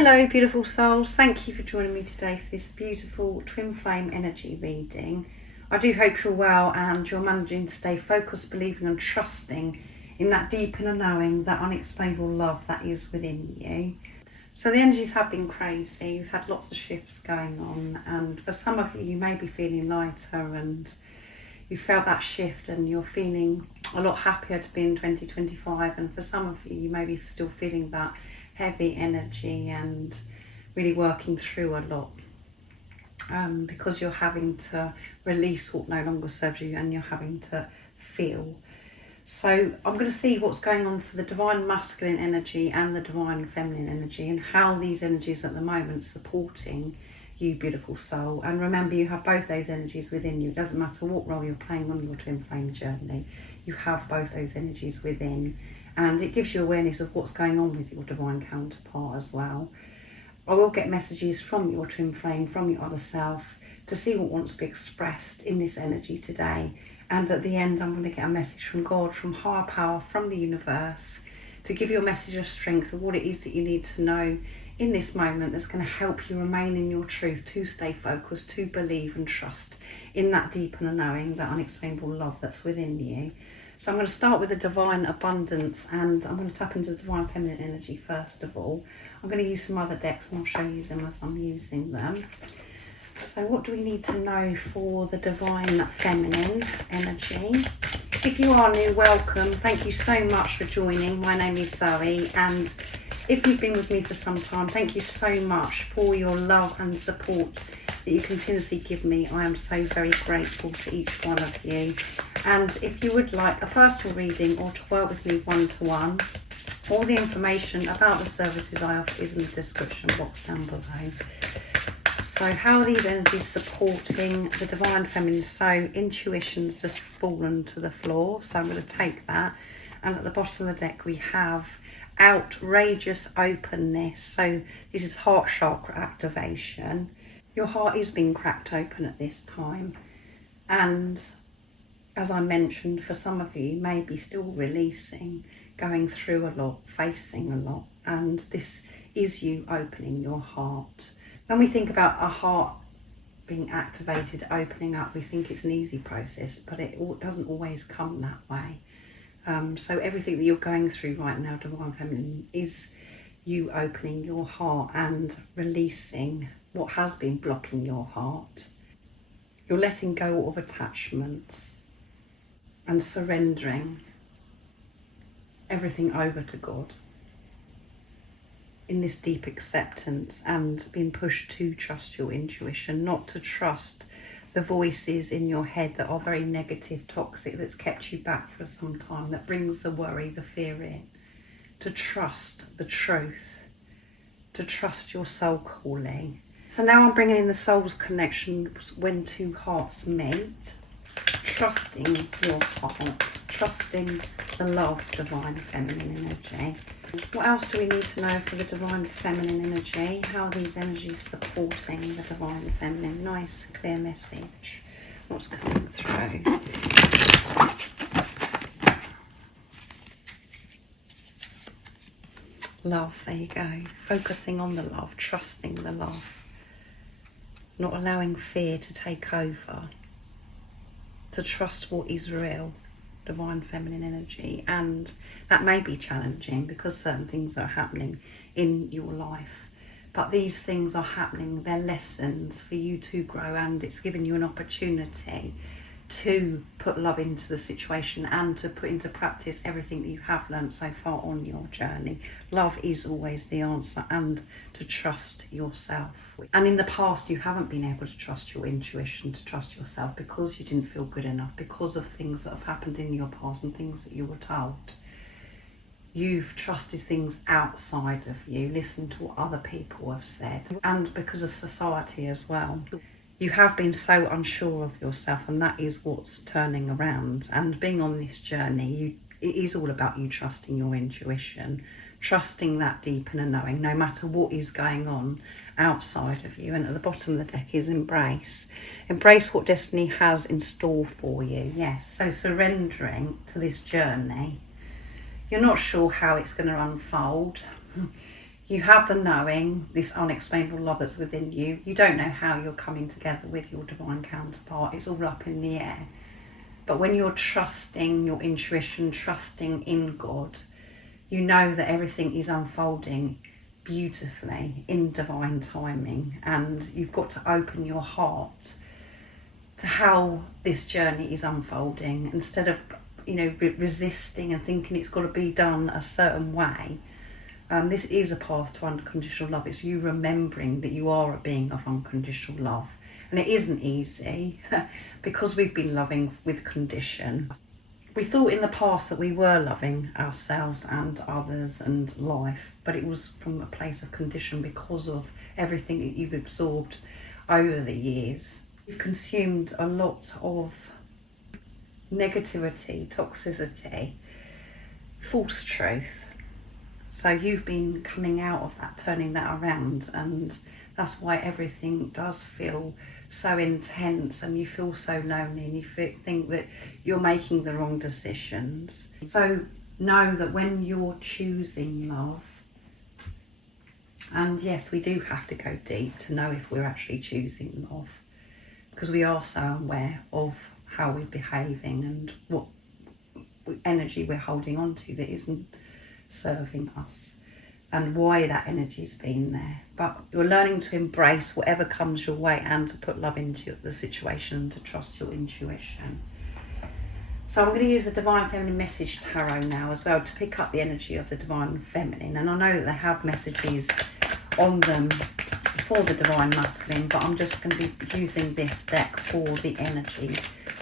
Hello beautiful souls, thank you for joining me today for this beautiful twin flame energy reading. I do hope you're well and you're managing to stay focused, believing and trusting in that deep inner knowing, that unexplainable love that is within you. So the energies have been crazy, we've had lots of shifts going on, and for some of you, you may be feeling lighter and you felt that shift and you're feeling a lot happier to be in 2025, and for some of you, you may be still feeling that heavy energy and really working through a lot because you're having to release what no longer serves you and you're having to feel. So I'm going to see what's going on for the divine masculine energy and the divine feminine energy, and how these energies at the moment supporting you, beautiful soul. And remember, you have both those energies within you. It doesn't matter what role you're playing on your twin flame journey, you have both those energies within. And it gives you awareness of what's going on with your divine counterpart as well. I will get messages from your twin flame, from your other self, to see what wants to be expressed in this energy today. And at the end, I'm going to get a message from God, from higher power, from the universe, to give you a message of strength of what it is that you need to know in this moment that's going to help you remain in your truth, to stay focused, to believe and trust in that deep inner knowing, that unexplainable love that's within you. So I'm going to start with the divine abundance, and I'm going to tap into the divine feminine energy first of all. I'm going to use some other decks and I'll show you them as I'm using them. So what do we need to know for the divine feminine energy? If you are new, welcome. Thank you so much for joining. My name is Zoe, and if you've been with me for some time, thank you so much for your love and support that you continuously give me. I am so very grateful to each one of you. And if you would like a personal reading or to work with me one-to-one, all the information about the services I offer is in the description box down below. So how are these energies supporting the divine feminine? So intuition's just fallen to the floor, so I'm going to take that. And at the bottom of the deck we have outrageous openness. So this is heart chakra activation. Your heart is being cracked open at this time, and as I mentioned, for some of you may be still releasing, going through a lot, facing a lot, and this is you opening your heart. When we think about a heart being activated, opening up, we think it's an easy process, but it doesn't always come that way. So everything that you're going through right now, divine feminine, is you opening your heart and releasing what has been blocking your heart. You're letting go of attachments and surrendering everything over to God in this deep acceptance, and being pushed to trust your intuition, not to trust the voices in your head that are very negative, toxic, that's kept you back for some time, that brings the worry, the fear in. To trust the truth, to trust your soul calling. So now I'm bringing in the soul's connection when two hearts meet. Trusting your heart, trusting the love, divine feminine energy. What else do we need to know for the divine feminine energy? How are these energies supporting the divine feminine? Nice, clear message. What's coming through? Love, there you go. Focusing on the love, trusting the love. Not allowing fear to take over. To trust what is real, divine feminine energy. And that may be challenging because certain things are happening in your life, but these things are happening, they're lessons for you to grow, and it's given you an opportunity to put love into the situation and to put into practice everything that you have learned so far on your journey. Love is always the answer, and to trust yourself. And in the past, you haven't been able to trust your intuition, to trust yourself, because you didn't feel good enough, because of things that have happened in your past and things that you were told. You've trusted things outside of you, listened to what other people have said, and because of society as well. You have been so unsure of yourself, and that is what's turning around. And being on this journey, it is all about you trusting your intuition, trusting that deep inner knowing, no matter what is going on outside of you. And at the bottom of the deck is embrace. Embrace what destiny has in store for you. Yes, so surrendering to this journey. You're not sure how it's going to unfold. You have the knowing, this unexplainable love that's within you. You don't know how you're coming together with your divine counterpart. It's all up in the air. But when you're trusting your intuition, trusting in God, you know that everything is unfolding beautifully in divine timing, and you've got to open your heart to how this journey is unfolding instead of resisting and thinking it's got to be done a certain way. This is a path to unconditional love. It's you remembering that you are a being of unconditional love, and it isn't easy because we've been loving with condition. We thought in the past that we were loving ourselves and others and life, but it was from a place of condition because of everything that you've absorbed over the years. You've consumed a lot of negativity, toxicity, false truth. So you've been coming out of that, turning that around, and that's why everything does feel so intense and you feel so lonely and you think that you're making the wrong decisions. So know that when you're choosing love, and yes, we do have to go deep to know if we're actually choosing love, because we are so aware of how we're behaving and what energy we're holding on to that isn't serving us, and why that energy's been there. But you're learning to embrace whatever comes your way and to put love into the situation and to trust your intuition. So I'm going to use the Divine Feminine Message Tarot now as well to pick up the energy of the Divine Feminine. And I know that they have messages on them for the Divine Masculine, but I'm just going to be using this deck for the energy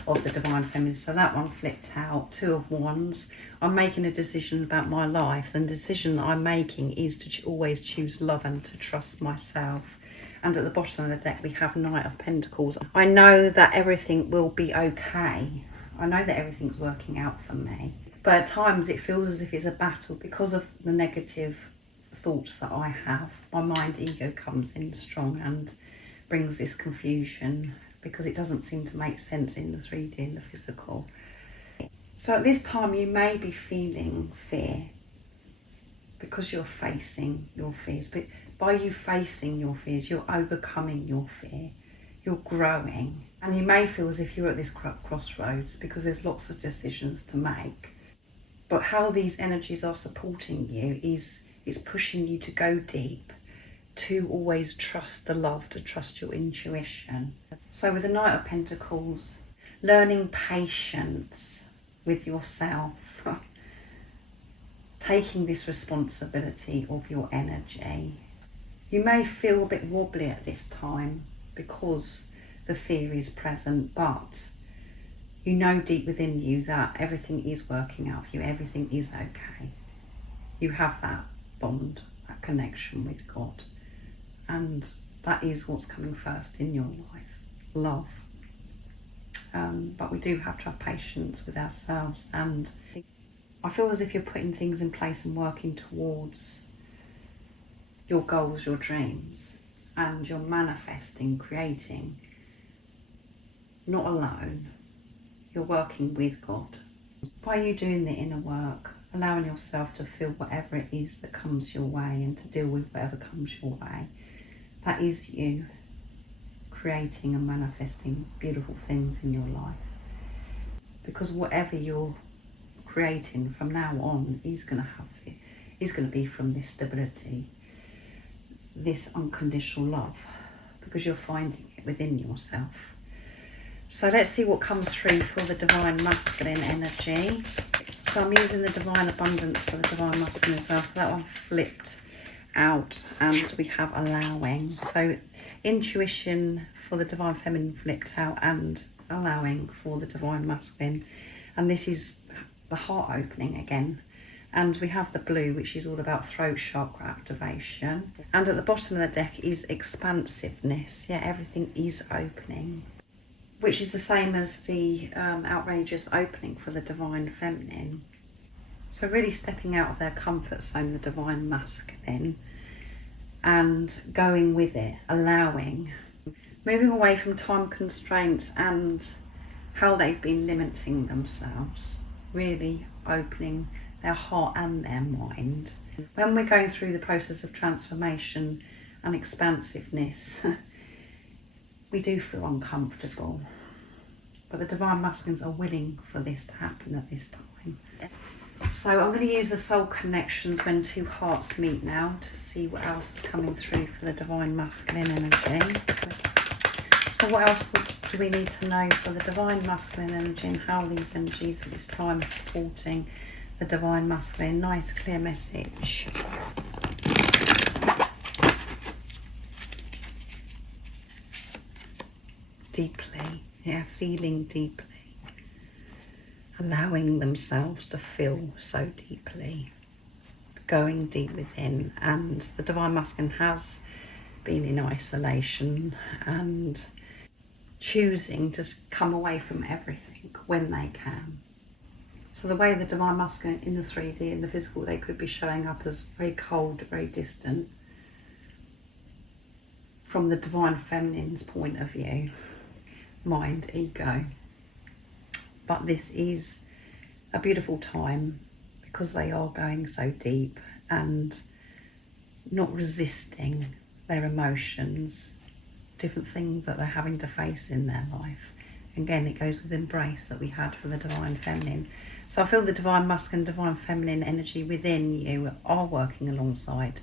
of the Divine Feminine. So that one flipped out, Two of Wands. I'm making a decision about my life, and the decision that I'm making is to always choose love and to trust myself. And at the bottom of the deck we have Knight of Pentacles. I know that everything will be okay. I know that everything's working out for me. But at times it feels as if it's a battle because of the negative thoughts that I have. My mind ego comes in strong and brings this confusion because it doesn't seem to make sense in the 3D, in the physical. So at this time you may be feeling fear because you're facing your fears. But by you facing your fears, you're overcoming your fear. You're growing. And you may feel as if you're at this crossroads because there's lots of decisions to make. But how these energies are supporting you is pushing you to go deep, to always trust the love, to trust your intuition. So with the Knight of Pentacles, learning patience with yourself, taking this responsibility of your energy. You may feel a bit wobbly at this time because the fear is present, but you know deep within you that everything is working out for you, everything is okay. You have that bond, that connection with God, and that is what's coming first in your life, love. But we do have to have patience with ourselves, and I feel as if you're putting things in place and working towards your goals, your dreams, and you're manifesting, creating, not alone. You're working with God. By you doing the inner work, allowing yourself to feel whatever it is that comes your way and to deal with whatever comes your way, that is you creating and manifesting beautiful things in your life. Because whatever you're creating from now on is going to be from this stability, this unconditional love, because you're finding it within yourself. So let's see what comes through for the Divine Masculine energy. So I'm using the Divine Abundance for the Divine Masculine as well. So that one flipped out, and we have allowing. So intuition for the Divine Feminine flipped out, and allowing for the Divine Masculine. And this is the heart opening again. And we have the blue, which is all about throat chakra activation. And at the bottom of the deck is expansiveness. Yeah, everything is opening, which is the same as the outrageous opening for the Divine Feminine. So really stepping out of their comfort zone, the Divine Masculine, and going with it, allowing, moving away from time constraints and how they've been limiting themselves, really opening their heart and their mind When we're going through the process of transformation and expansiveness, we do feel uncomfortable. But the Divine Masculines are willing for this to happen at this time. So I'm going to use the soul connections when two hearts meet now to see what else is coming through for the Divine Masculine energy. So what else do we need to know for the Divine Masculine energy and how these energies at this time are supporting the Divine Masculine? Nice clear message. Deeply, yeah, feeling deeply. Allowing themselves to feel so deeply. Going deep within. And the Divine Masculine has been in isolation and choosing to come away from everything when they can. So the way the Divine Masculine in the 3D, in the physical, they could be showing up as very cold, very distant. From the Divine Feminine's point of view, mind, ego. But this is a beautiful time because they are going so deep and not resisting their emotions, different things that they're having to face in their life. Again, it goes with embrace that we had for the Divine Feminine. So I feel the Divine Masculine, Divine Feminine energy within you are working alongside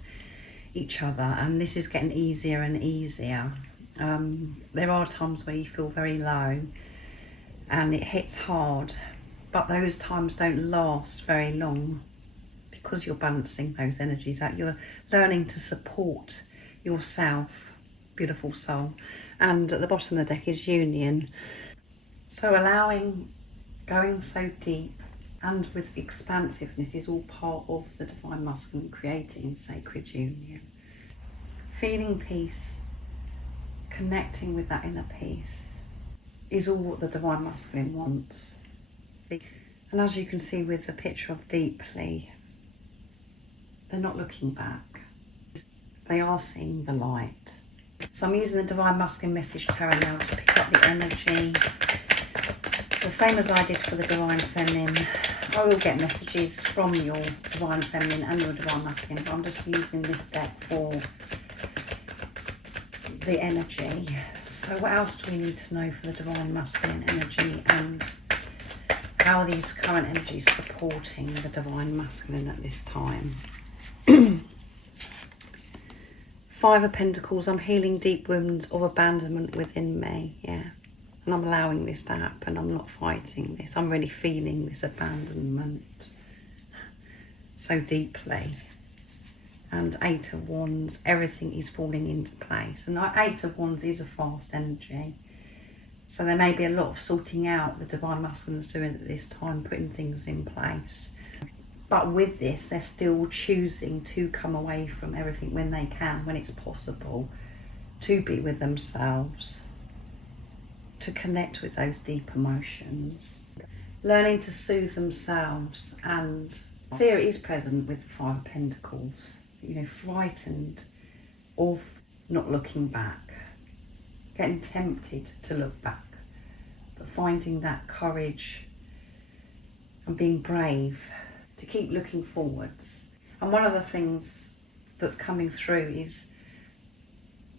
each other, and this is getting easier and easier. There are times where you feel very low and it hits hard, but those times don't last very long because you're balancing those energies out. You're learning to support yourself, beautiful soul. And at the bottom of the deck is union. So allowing, going so deep and with expansiveness is all part of the Divine Masculine creating sacred union. Feeling peace, connecting with that inner peace is all what the Divine Masculine wants. And as you can see with the picture of deeply, they're not looking back. They are seeing the light. So I'm using the Divine Masculine Message Tarot now to pick up the energy. The same as I did for the Divine Feminine. I will get messages from your Divine Feminine and your Divine Masculine, but I'm just using this deck for the energy. So what else do we need to know for the Divine Masculine energy and how are these current energies supporting the Divine Masculine at this time? 5 of Pentacles, I'm healing deep wounds of abandonment within me, yeah. And I'm allowing this to happen, I'm not fighting this. I'm really feeling this abandonment so deeply. And 8 of Wands, everything is falling into place. And 8 of Wands is a fast energy. So there may be a lot of sorting out the Divine Masculines doing at this time, putting things in place. But with this, they're still choosing to come away from everything when they can, when it's possible, to be with themselves, to connect with those deep emotions, learning to soothe themselves. And fear is present with the 5 of Pentacles, you know, frightened of not looking back, getting tempted to look back, but finding that courage and being brave to keep looking forwards. And one of the things that's coming through is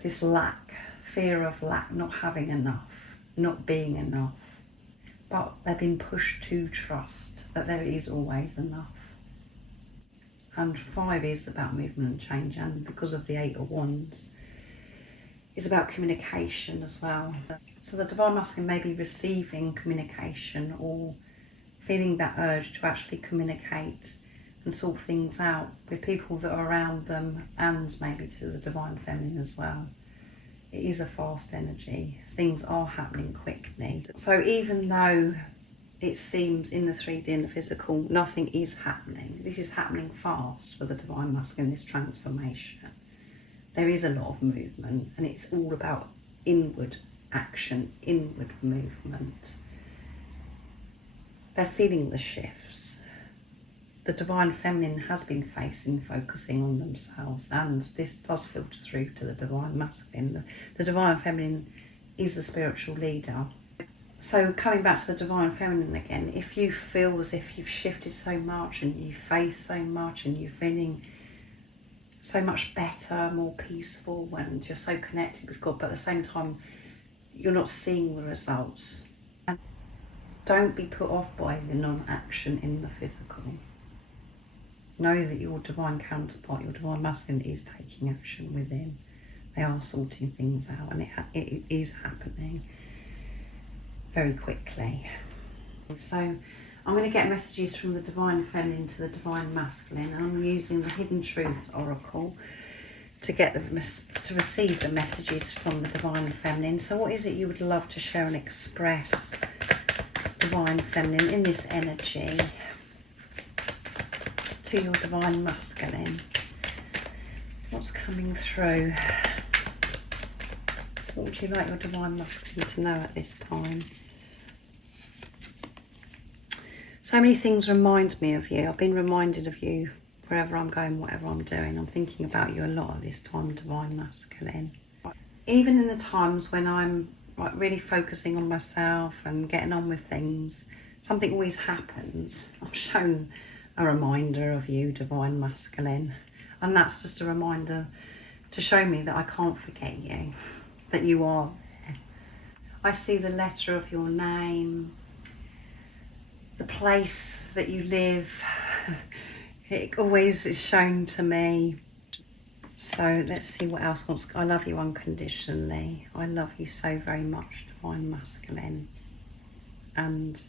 this lack, fear of lack, not having enough, not being enough. But they've been pushed to trust that there is always enough. And 5 is about movement and change, and because of the 8 of Wands, it's about communication as well. So the Divine Masculine may be receiving communication or feeling that urge to actually communicate and sort things out with people that are around them, and maybe to the Divine Feminine as well. It is a fast energy. Things are happening quickly. So even though it seems in the 3D and the physical, nothing is happening. This is happening fast for the Divine Masculine, this transformation. There is a lot of movement, and it's all about inward action, inward movement. They're feeling the shifts. The Divine Feminine has been focusing on themselves, and this does filter through to the Divine Masculine. The Divine Feminine is the spiritual leader. So coming back to the Divine Feminine again, if you feel as if you've shifted so much and you face so much and you're feeling so much better, more peaceful, when you're so connected with God, but at the same time, you're not seeing the results. And don't be put off by the non-action in the physical. Know that your divine counterpart, your divine masculine, is taking action within. They are sorting things out, and it is happening very quickly. So I'm going to get messages from the divine feminine to the divine masculine, and I'm using the Hidden Truths Oracle to get to receive the messages from the divine feminine. So what is it you would love to share and express, divine feminine, in this energy to your divine masculine? What's coming through? What would you like your divine masculine to know at this time? So many things remind me of you. I've been reminded of you wherever I'm going, whatever I'm doing. I'm thinking about you a lot at this time, divine masculine. Even in the times when I'm really focusing on myself and getting on with things, something always happens. I'm shown a reminder of you, divine masculine. And that's just a reminder to show me that I can't forget you, that you are there. I see the letter of your name, the place that you live. It always is shown to me. So let's see what else wants. I love you unconditionally. I love you so very much, divine masculine. And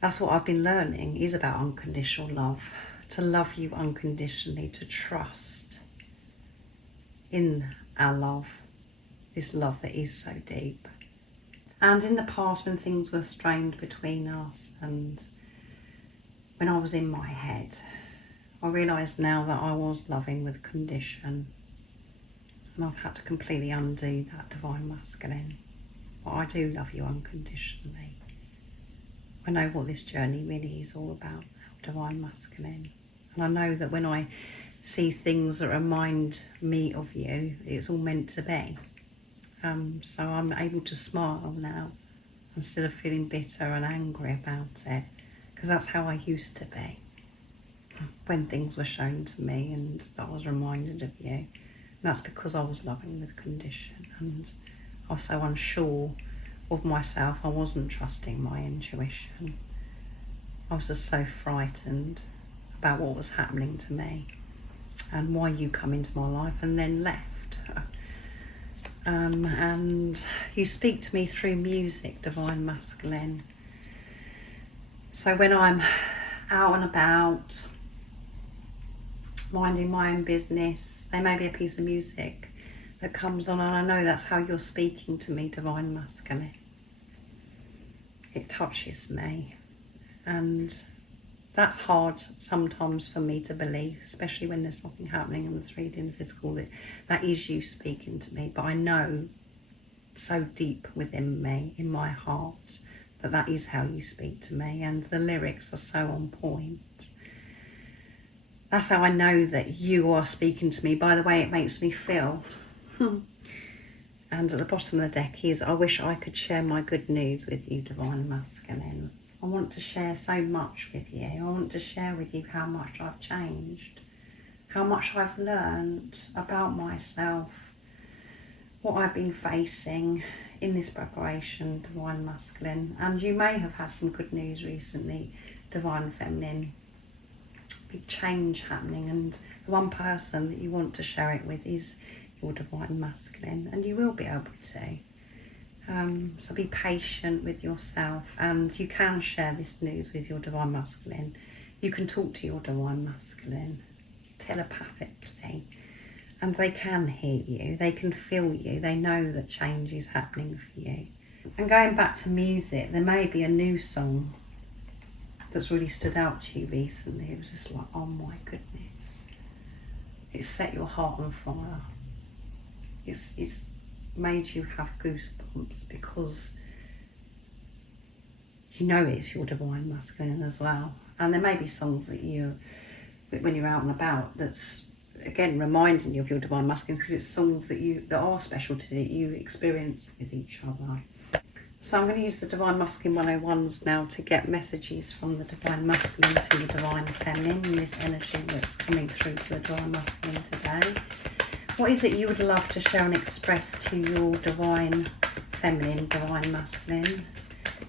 that's what I've been learning, is about unconditional love. To love you unconditionally, to trust in our love, this love that is so deep. And in the past, when things were strained between us and when I was in my head, I realised now that I was loving with condition, and I've had to completely undo that, divine masculine. But I do love you unconditionally. I know what this journey really is all about now, divine masculine. And I know that when I see things that remind me of you, it's all meant to be. So I'm able to smile now instead of feeling bitter and angry about it, because that's how I used to be when things were shown to me and I was reminded of you. And that's because I was loving with condition, and I was so unsure of myself. I wasn't trusting my intuition. I was just so frightened about what was happening to me and why you come into my life and then left. And you speak to me through music, divine masculine. So when I'm out and about, minding my own business, there may be a piece of music that comes on, and I know that's how you're speaking to me, divine masculine. It touches me, and that's hard sometimes for me to believe, especially when there's nothing happening in the 3D and the physical, that is you speaking to me. But I know so deep within me, in my heart, that is how you speak to me, and the lyrics are so on point. That's how I know that you are speaking to me, by the way it makes me feel. And at the bottom of the deck is, I wish I could share my good news with you, divine masculine. I want to share so much with you. I want to share with you how much I've changed, how much I've learned about myself, what I've been facing in this preparation, divine masculine. And you may have had some good news recently, divine feminine. Big change happening, and the one person that you want to share it with is your divine masculine, and you will be able to. So be patient with yourself, and you can share this news with your divine masculine. You can talk to your divine masculine telepathically, and they can hear you, they can feel you, they know that change is happening for you. And going back to music, there may be a new song that's really stood out to you recently. It was just like, oh my goodness, it set your heart on fire. It's made you have goosebumps, because you know it's your divine masculine as well. And there may be songs that you, when you're out and about, that's again reminding you of your divine masculine, because it's songs that are special to you, you experienced with each other. So I'm going to use the Divine Masculine 101s now to get messages from the Divine Masculine to the Divine Feminine in this energy that's coming through to the Divine Masculine today. What is it you would love to share and express to your Divine Feminine, Divine Masculine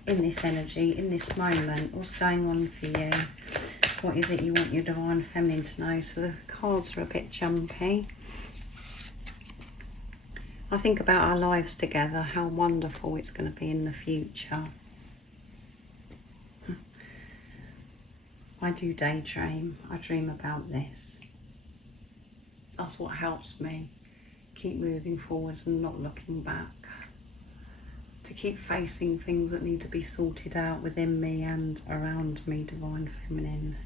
in this energy, in this moment? What's going on for you? What is it you want your Divine Feminine to know? So the cards are a bit jumpy. I think about our lives together, how wonderful it's going to be in the future. I do daydream. I dream about this. That's what helps me keep moving forwards and not looking back. To keep facing things that need to be sorted out within me and around me, Divine Feminine.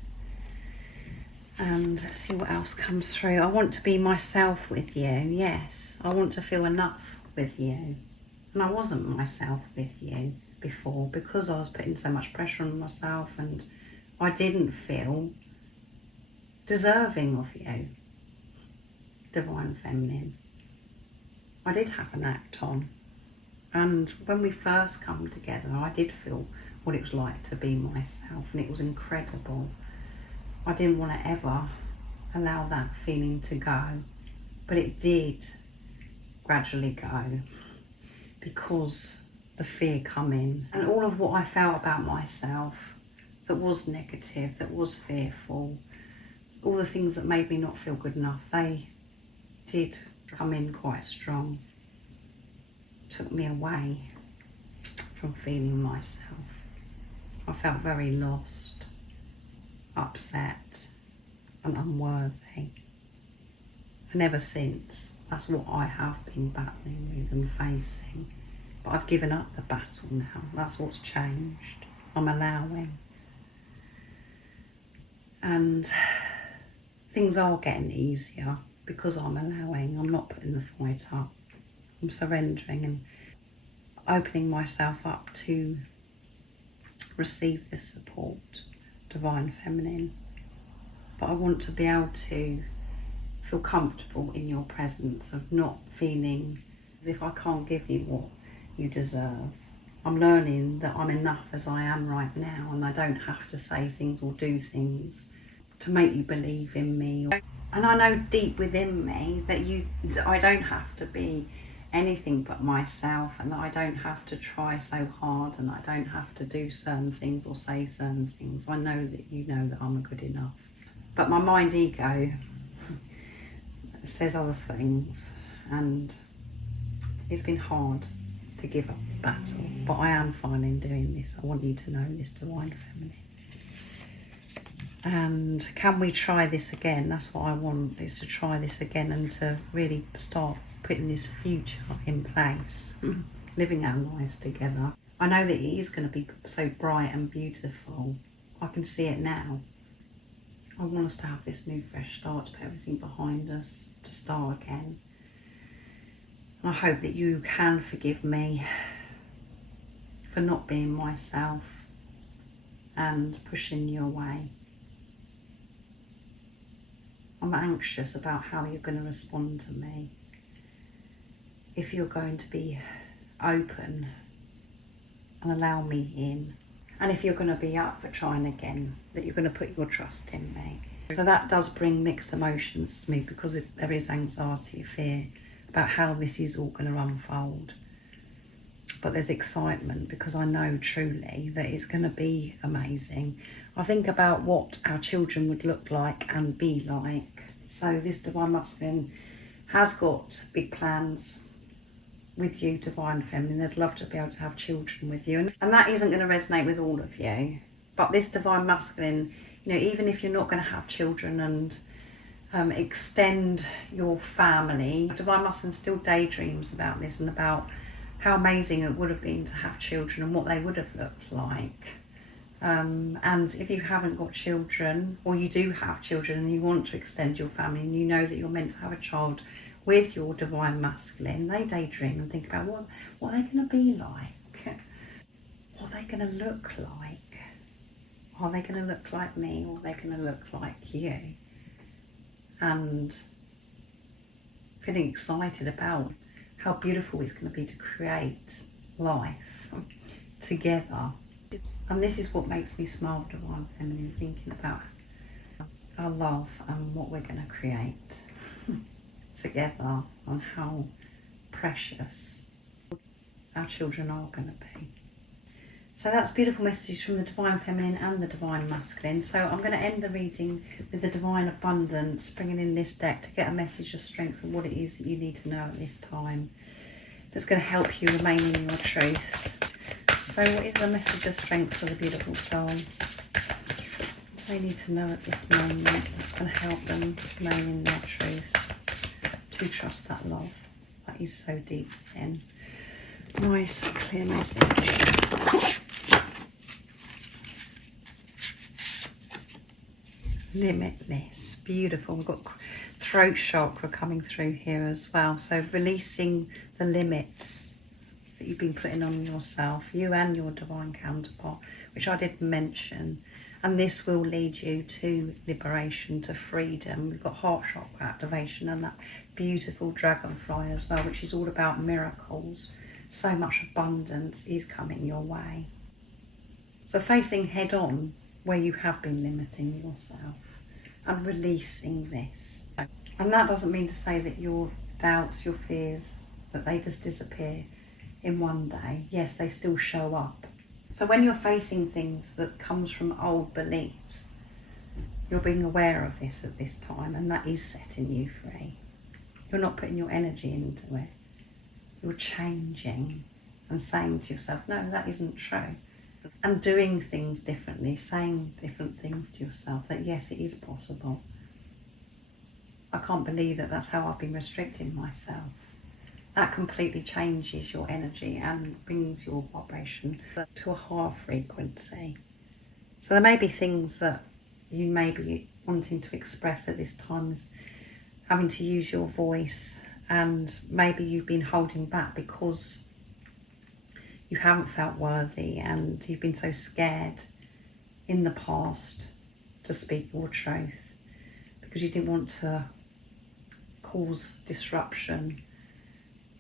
And see what else comes through. I want to be myself with you, yes. I want to feel enough with you. And I wasn't myself with you before because I was putting so much pressure on myself and I didn't feel deserving of you, Divine Feminine. I did have an act on. And when we first come together, I did feel what it was like to be myself, and it was incredible. I didn't want to ever allow that feeling to go, but it did gradually go because the fear come in. And all of what I felt about myself that was negative, that was fearful, all the things that made me not feel good enough, they did come in quite strong. Took me away from feeling myself. I felt very lost, upset and unworthy. And ever since, that's what I have been battling with and facing. But I've given up the battle now. That's what's changed. I'm allowing. And things are getting easier because I'm allowing. I'm not putting the fight up. I'm surrendering and opening myself up to receive this support, Divine Feminine. But I want to be able to feel comfortable in your presence, of not feeling as if I can't give you what you deserve. I'm learning that I'm enough as I am right now, and I don't have to say things or do things to make you believe in me. And I know deep within me that I don't have to be anything but myself, and that I don't have to try so hard, and I don't have to do certain things or say certain things. I know that you know that I'm good enough. But my mind ego says other things, and it's been hard to give up the battle, but I am fine in doing this. I want you to know this, Divine Feminine. And can we try this again? That's what I want, is to try this again and to really start putting this future in place, living our lives together. I know that it is going to be so bright and beautiful. I can see it now. I want us to have this new fresh start, to put everything behind us, to start again. And I hope that you can forgive me for not being myself and pushing you away. I'm anxious about how you're going to respond to me. If you're going to be open and allow me in, and if you're going to be up for trying again, that you're going to put your trust in me. So that does bring mixed emotions to me, because there is anxiety, fear about how this is all going to unfold. But there's excitement because I know truly that it's going to be amazing. I think about what our children would look like and be like. So this Divine Masculine has got big plans with you, Divine Feminine. They'd love to be able to have children with you. And that isn't going to resonate with all of you. But this Divine Masculine, you know, even if you're not going to have children and extend your family, Divine Masculine still daydreams about this and about how amazing it would have been to have children and what they would have looked like. And if you haven't got children, or you do have children and you want to extend your family and you know that you're meant to have a child with your Divine Masculine, they daydream and think about what are they going to be like? What are they going to look like? Are they going to look like me, or are they going to look like you? And feeling excited about how beautiful it's going to be to create life together. And this is what makes me smile, Divine Feminine, thinking about our love and what we're going to create together, on how precious our children are going to be. So that's beautiful messages from the Divine Feminine and the Divine Masculine. So I'm going to end the reading with the Divine Abundance, bringing in this deck to get a message of strength of what it is that you need to know at this time that's going to help you remain in your truth. So what is the message of strength for the beautiful soul? What do they need to know at this moment that's going to help them remain in their truth, to trust that love that is so deep within? Nice, clear message. Limitless, beautiful. We've got throat chakra coming through here as well. So releasing the limits that you've been putting on yourself, you and your divine counterpart, which I did mention. And this will lead you to liberation, to freedom. We've got heart chakra activation and that beautiful dragonfly as well, which is all about miracles. So much abundance is coming your way. So facing head on where you have been limiting yourself and releasing this. And that doesn't mean to say that your doubts, your fears, that they just disappear in one day. Yes, they still show up. So when you're facing things that comes from old beliefs, you're being aware of this at this time, and that is setting you free. You're not putting your energy into it. You're changing and saying to yourself, no, that isn't true. And doing things differently, saying different things to yourself, that yes, it is possible. I can't believe that that's how I've been restricting myself. That completely changes your energy and brings your vibration to a higher frequency. So there may be things that you may be wanting to express at this time, as having to use your voice, and maybe you've been holding back because you haven't felt worthy and you've been so scared in the past to speak your truth because you didn't want to cause disruption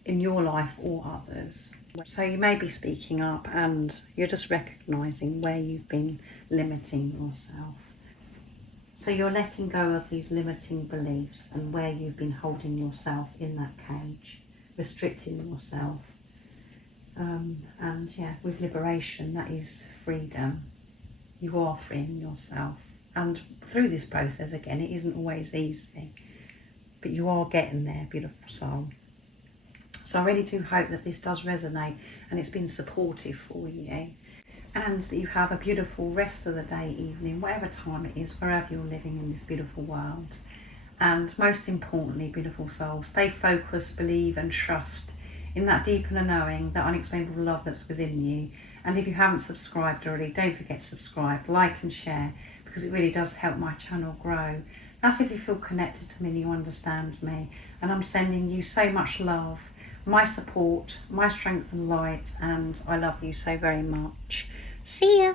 in your life or others. So you may be speaking up and you're just recognising where you've been limiting yourself. So you're letting go of these limiting beliefs and where you've been holding yourself in that cage, restricting yourself. And yeah, with liberation, that is freedom. You are freeing yourself. And through this process, again, it isn't always easy, but you are getting there, beautiful soul. So I really do hope that this does resonate and it's been supportive for you, and that you have a beautiful rest of the day, evening, whatever time it is, wherever you're living in this beautiful world. And most importantly, beautiful soul, stay focused, believe and trust in that deep inner knowing, that unexplainable love that's within you. And if you haven't subscribed already, don't forget to subscribe, like and share, because it really does help my channel grow. That's if you feel connected to me and you understand me. And I'm sending you so much love, my support, my strength and light, and I love you so very much. See ya.